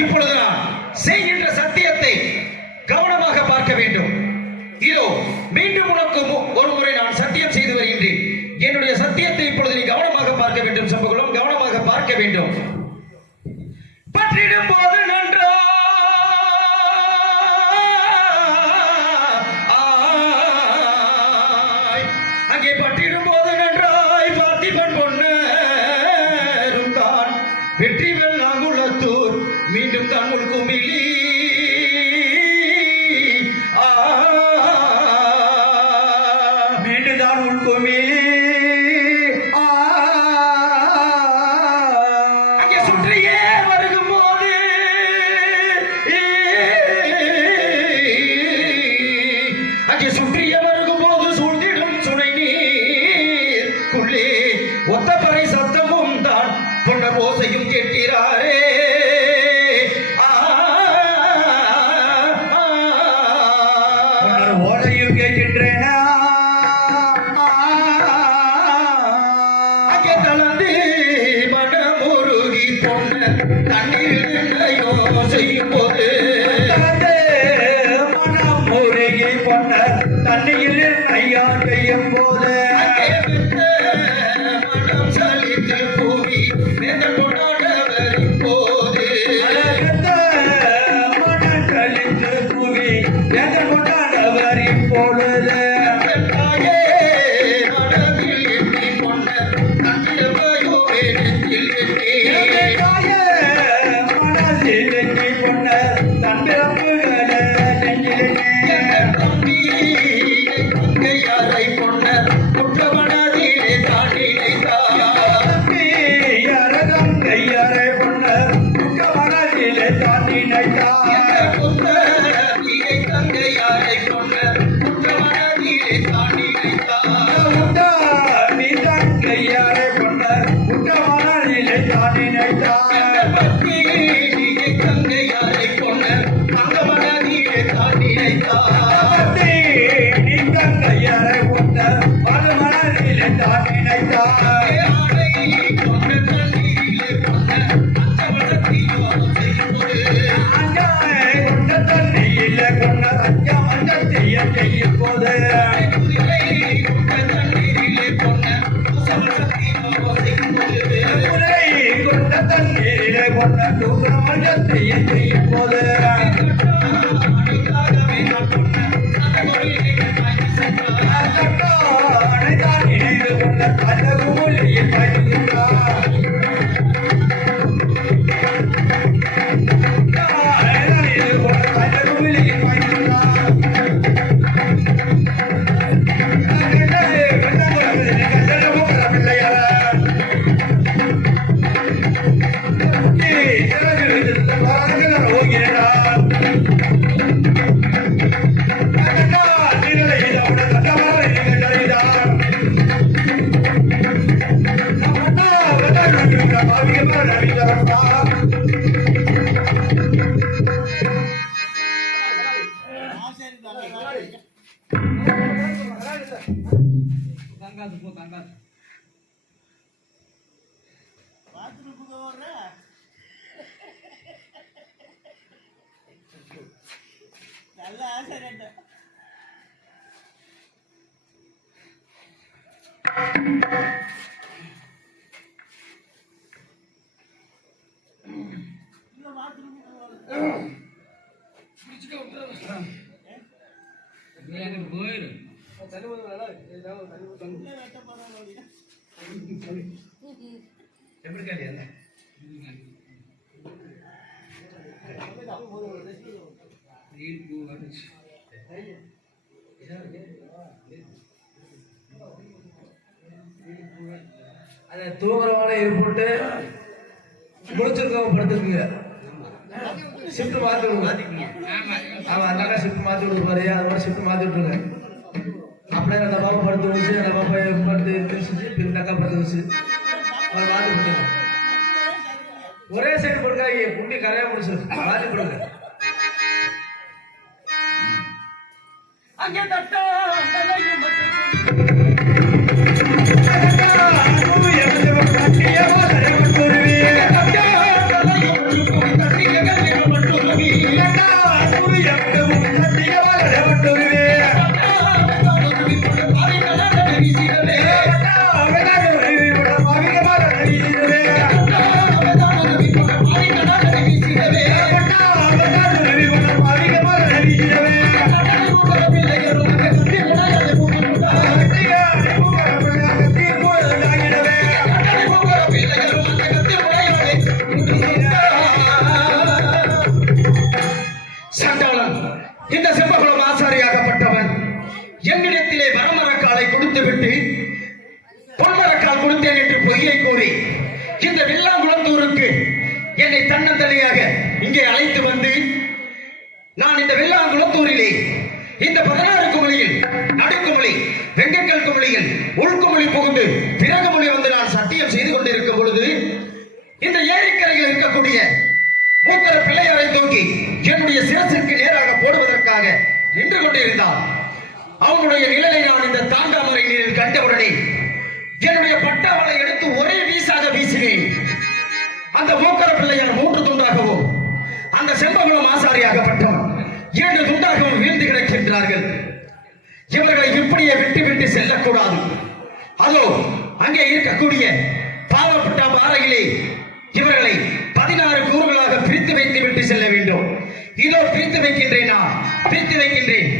இப்பொழுது நாம் செய்கின்ற சத்தியத்தை கவனமாக பார்க்க வேண்டும். இதோ மீண்டும் உனக்கு ஒரு முறை நான் சத்தியம் செய்து வருகின்றேன். என்னுடைய சத்தியத்தை இப்பொழுது நீ கவனமாக பார்க்க வேண்டும் சம்பகுலம் கவனமாக பார்க்க வேண்டும். ಬೇಡ அந்த தூங்குறவங்கள ஏற்பட்டு முடிச்சிருக்கவங்க படுத்துக்குங்க ஷிஃப்ட் மாத்தி விடுங்க ஆமா. அதனால ஷிஃப்ட் மாத்தி விடுவாரு அது மாதிரி ஷிஃப்ட் மாத்தி விட்டுருங்க அப்படியே அந்த பாப்பா படுத்து வச்சு அந்த பாப்பா படுத்து தெரிச்சிச்சு பின் அக்கா படுத்து வச்சு. அதை மாத்தி விட்டுருங்க ஒரே சைடு படுக்காங்க புண்டி கரையா முடிச்சு மாத்தி விடுங்க அங்கே தட்டா நினைக்கின்றேன்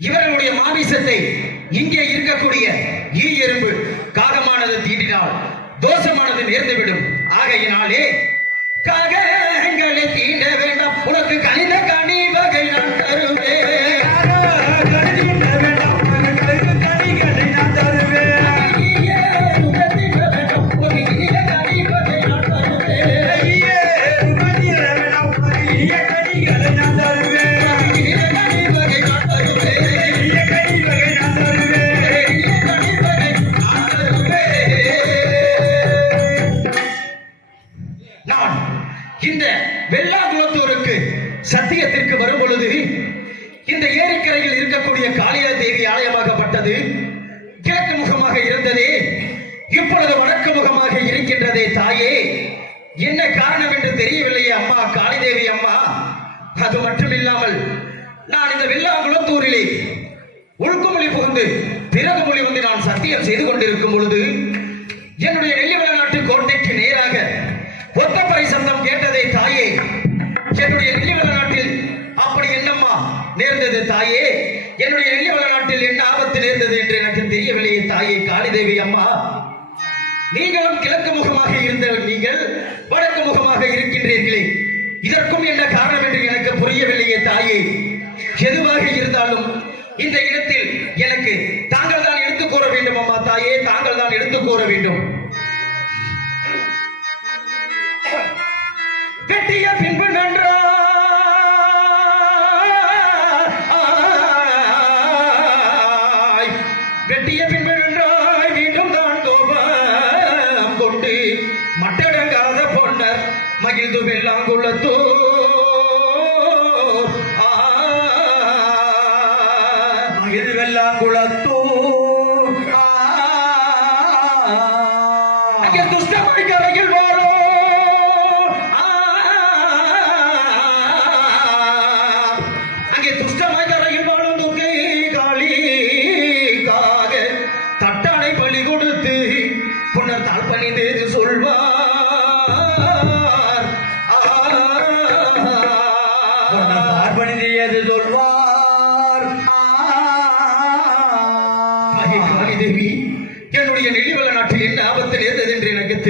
இவர்களுடைய மாமிசத்தை இங்கே இருக்கக்கூடிய ஈ எறும்பு காகமானது தீண்டினால் தோஷமானது நேர்ந்துவிடும். ஆகையினாலே காகங்களை தீண்ட வேண்டாம். உனக்கு கணித இந்த வெள்ளாங்குளத்தூருக்கு சத்தியத்திற்கு வரும் பொழுது இந்த ஏரிக்கரையில் இருக்கக்கூடிய காளியா தேவி ஆலயமாகப்பட்டது கிழக்கு முகமாக இருந்ததே இப்பொழுது வடக்கு முகமாக இருக்கின்றதே தாயே. என்ன காரணம் என்று தெரியவில்லையே அம்மா காளிதேவி அம்மா. அது மட்டும் இல்லாமல் நான் இந்த வெள்ளாங்குளத்தூரிலே உள்குமொழி புகுந்து பிறகு மொழி வந்து நான் சத்தியம் செய்து கொண்டிருக்கும் பொழுது என்னுடைய நெல்லிமலை நாட்டு கோட்டைக்கு நேராக ஒத்தப்பறை சந்தம் கேட்டதே தாயே. என்னுடைய நெல்லிமலை நாட்டில் அப்படி என்னம்மா நேர்ந்தது தாயே? என்னுடைய நெல்லிமலை நாட்டில் என்ன ஆபத்து நேர்ந்தது என்று எனக்கு தெரியவில்லையே தாயே காளிதேவி அம்மா. நீங்களும் கிழக்கு முகமாக இருந்த நீங்கள் வடக்கு முகமாக இருக்கின்றீர்களே. இதற்கும் என்ன காரணம் என்று எனக்கு புரியவில்லையே தாயே. எதுவாக இருந்தாலும் இந்த இடத்தில் எனக்கு தாங்கள் தான் எடுத்துக் கூற வேண்டும் அம்மா தாயே தாங்கள் தான் எடுத்துக் கூற வேண்டும். பின்பு நன்றாய்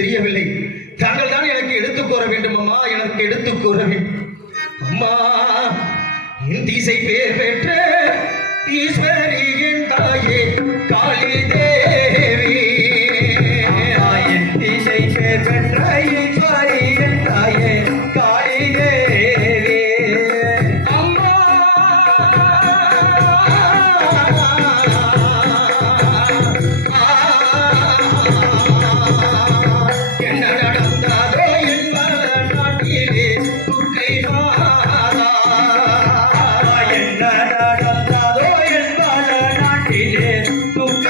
தெரியவில்லை. தாங்கள் தான் எனக்கு எடுத்துக் கூற வேண்டும் அம்மா. எனக்கு எடுத்துக் கூற வேண்டும். அம்மா என் திசை பேர் பெற்ற ஈஸ்வர நாட்டிலே துக்கை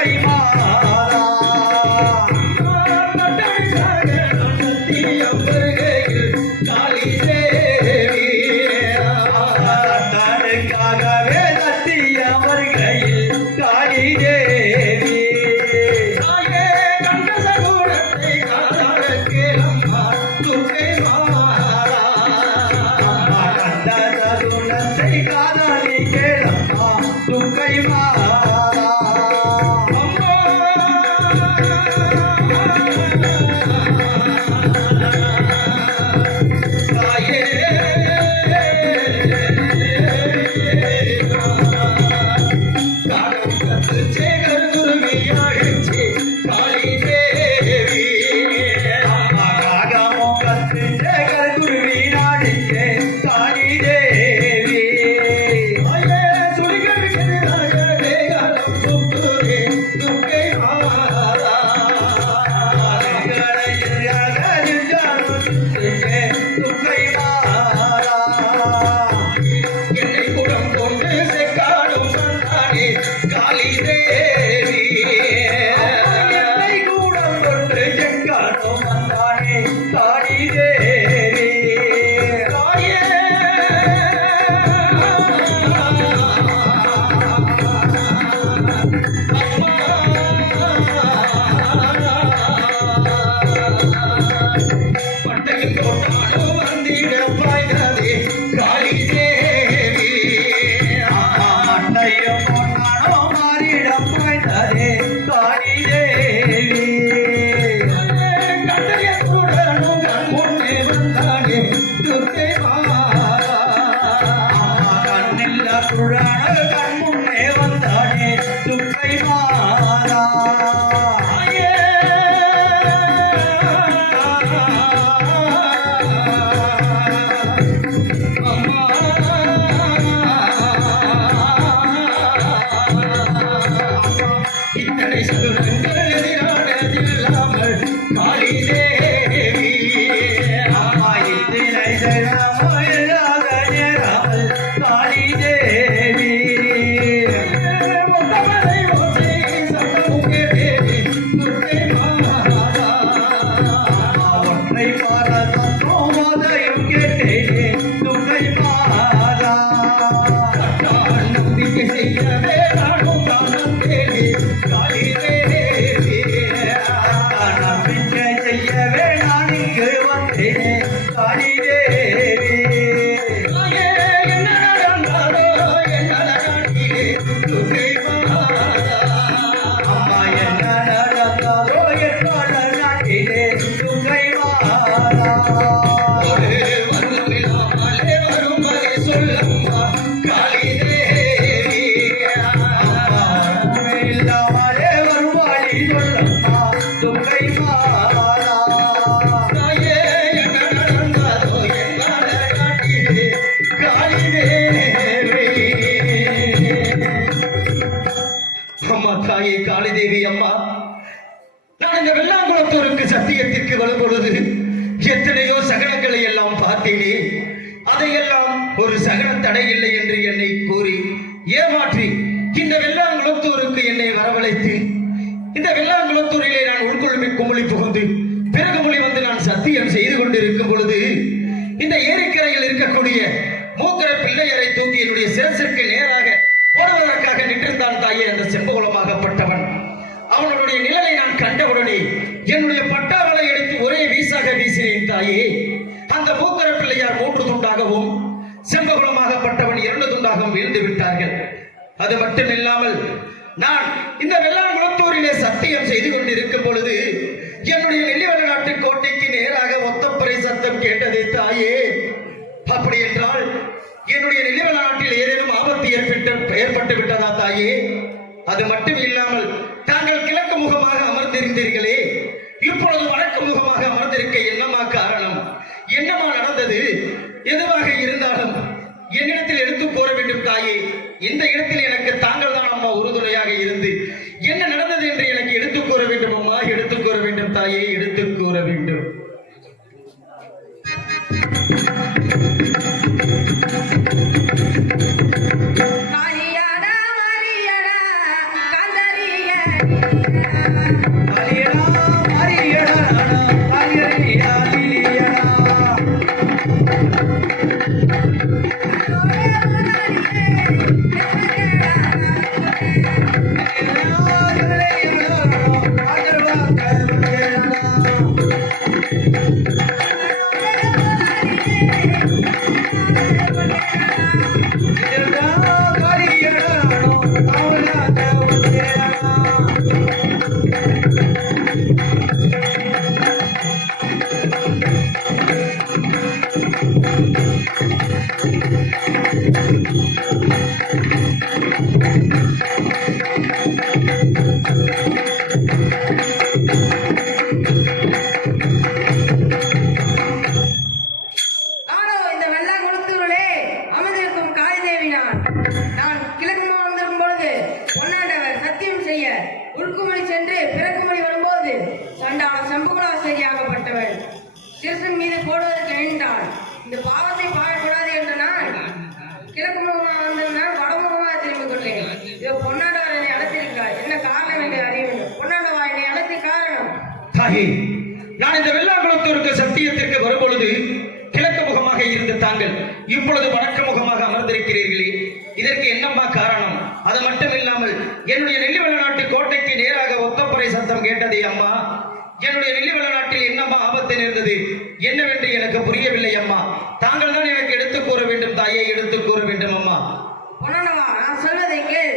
哪儿 மோதையும் கேட்டே தூக்கி என்னுடைய சிறசிற்கு நேராக போடுவதற்காக நின்றிருந்தான் தாயே அந்த செம்பகுலமாகப்பட்டவன் அவனுடைய நிழலை நான் கண்டவுடனே என்னுடைய பட்டாவளை எடுத்து ஒரே வீசாக வீசினேன் தாயே. அந்த மூக்கர பிள்ளையார் மூன்று துண்டாகவும் செம்பகுலமாகப்பட்டவன் இரண்டு துண்டாகவும் வீழ்ந்து விட்டார்கள். அது மட்டும் இல்லாமல் நான் இந்த வெள்ளாங்குளத்தூரிலே சத்தியம் செய்து கொண்டிருக்கும் பொழுது என்னுடைய நெல்லிவள நாட்டு கோட்டைக்கு நேராக ஒத்தப்பறை சத்தம் கேட்டதே தாயே. அப்படி என்றால் என்னுடைய நெல்லிவள நாட்டில் ஏதேனும் ஆபத்து ஏற்பட்டு ஏற்பட்டு விட்டதா தாயே? அது மட்டும் இல்லாமல் தாங்கள் கிழக்கு முகமாக அமர்ந்திருந்தீர்களே. இப்பொழுது வடக்கு முகமாக அமர்ந்திருக்க என்னமா காரணம்? என்னமா நடந்தது? எதுவாக இருந்தாலும் என்னிடத்தில் எடுத்து கூற வேண்டும் தாயே. இந்த இடத்தில் எனக்கு தாங்கள் தான் அம்மா உறுதுணையாக இருந்து. என்ன நடந்தது என்று எனக்கு எடுத்து கூற வேண்டும் அம்மா? எடுத்து கூற வேண்டும் தாயே எடுத்து கூற வேண்டும். Thank you. என்னுடைய நெல்லிவள நாட்டில் என்னம்மா ஆபத்து நேர்ந்தது? என்னவென்று எனக்கு புரியவில்லை அம்மா. தாங்கள் தான் எனக்கு எடுத்து கூற வேண்டும் தாயே எடுத்து கூற வேண்டும் அம்மா. நான் சொல்வதை கேள்.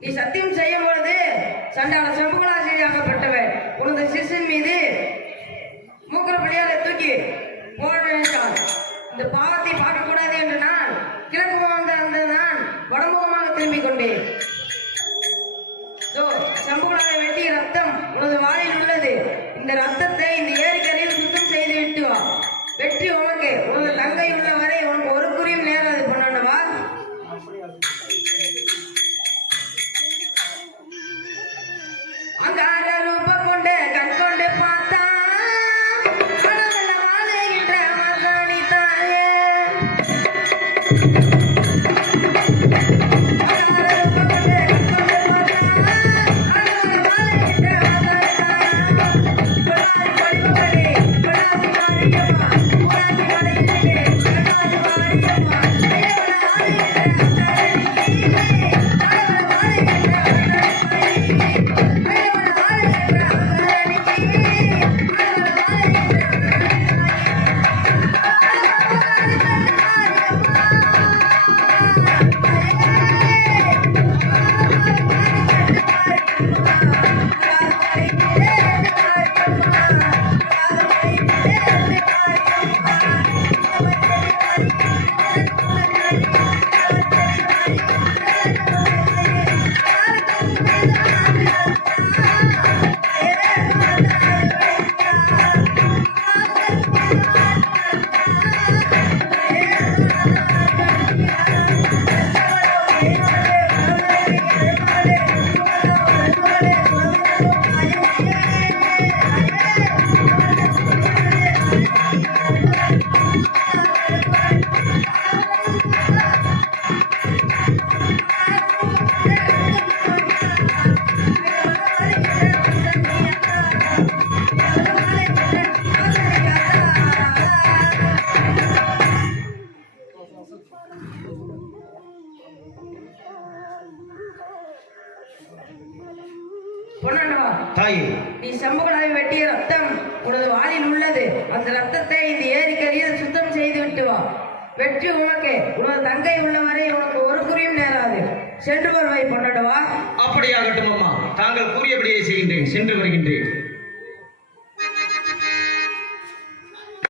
நீ சத்தியம் செய்யும் பொழுது சண்டான செம்புகளாசிரியாகப்பட்டவர் உனது சிசின் மீது மூக்கிற பிள்ளையாரை தூக்கி போட நினைத்தான் இந்த பாவத்தை பார்க்கக்கூடாது என்று நான் கிழக்கு முகமாக நான் வடமுகமாக திரும்பிக் கொண்டேன். ஓ செம்புகளாரை வெட்டி ரத்தம் உனது வாயில் உள்ளது. இந்த ரத்தத்தை இந்த ஏரிக்கரையில் சுத்தம் செய்து விட்டு வா. வெற்றி உனக்கு உனது தங்கை உள்ள வரை உனக்கு ஒரு குறியும் நேரது.